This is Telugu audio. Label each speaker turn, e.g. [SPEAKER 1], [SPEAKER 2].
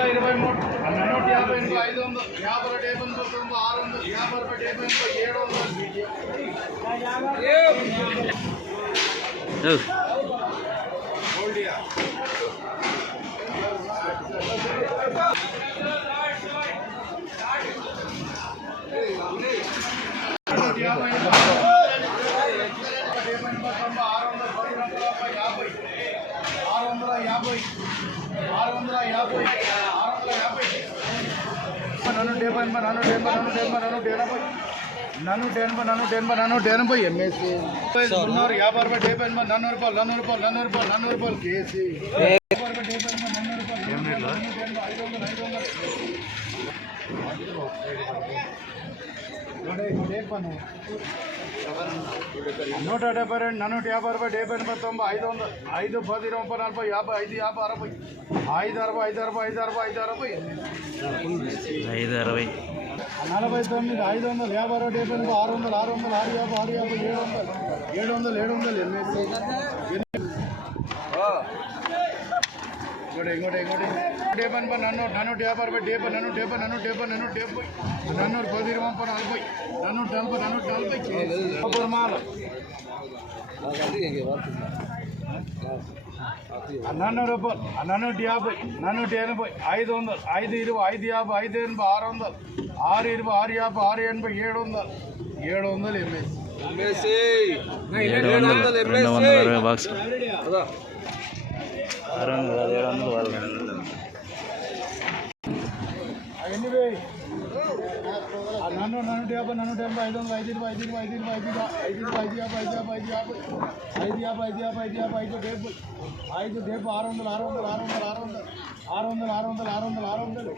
[SPEAKER 1] వందల ఇరవై మూడు నూట యాభై ఎనిమిది ఐదు వందలు యాభై రెండు యాభై ఎనిమిది తొమ్మిది ఆరు వందలు యాభై రెండు యాభై ఎనిమిది ఏడు వందలు నూట యాభై యాభై ఆరు వందల యాభై. ఆరు వందల యాభై నూట డెబ్బై నూట డెబ్బై నూట డెబ్బై నూట ఎనభై నూట ఎనభై నూట ఎనభై నూట ఎనభై ఎంఎస్సీ మున్నూరు రూపాయలు నన్ను రూపాయలు నన్ను రూపాయలు నన్ను రూపాయలు నన్ను రూపాయలు కేసీ. నూట డెబ్బై నూట నూట డెబ్బై రెండు నూట యాభై రూపాయలు డెబ్బై ఎనభై తొంభై ఐదు వందలు ఐదు పది ఇరవై ముప్పై నలభై యాభై ఐదు యాభై అరవై ఐదు అరవై ఐదు అరవై ఐదు అరవై ఐదు అరవై.
[SPEAKER 2] ఐదు అరవై.
[SPEAKER 1] నలభై తొమ్మిది ఐదు వందలు యాభై అరవై డెబ్బై ఎనభై ఆరు వందలు ఆరు వందలు ఆరు యాభై ఆరు యాభై ఏడు వందలు ఏడు వందలు ఏడు వందలు ఎనిమిది. ഇങ്ങോട്ട് ഇങ്ങോട്ട് ഇങ്ങോട്ട് ടേപ്പൻ പോ നന്നൂറ് നന്നൂറ്റി വ്യാപാരം പോയി ടേപ്പ് നന്നൂറ് ടേപ്പ് നന്നൂറ് ടേപ്പ് നന്നൂറ് ടേപ്പ് പോയി നന്നൂറ് പതിര് മുപ്പത് നാല് പോയി നന്നൂറ്റി നാൽപ്പത് നന്നൂറ്റി നാൽപ്പത് മുപ്പത് മാറ് నన్నూరు రూపాయలు నన్నూటి యాభై నన్నూటి ఎనభై ఐదు వందలు ఐదు ఇరవై ఐదు యాభై ఐదు ఎనభై ఆరు వందలు ఆరు ఇరవై ఆరు యాభై ఆరు ఎనభై ఏడు వందలు ఏడు వందలు
[SPEAKER 2] ఎంఎస్సి ఆరు వందలు కాదు, ఏడు వందలు వాళ్ళు
[SPEAKER 1] నన్ను నన్ను యాభై నన్ను డెబ్బై ఐదు వందలు ఐదు ఇరవై ఐదు ఐదు ఐదు ఐదు ఐదు యాభై ఐదు యాభై ఐదు యాభై ఐదు యాభై ఐదు యాభై ఐదు యాభై ఐదు డెబ్బై ఐదు డెబ్బై ఆరు వందలు ఆరు వందలు ఆరు వందలు ఆరు వందలు ఆరు వందలు ఆరు వందలు ఆరు వందలు ఆరు వందలు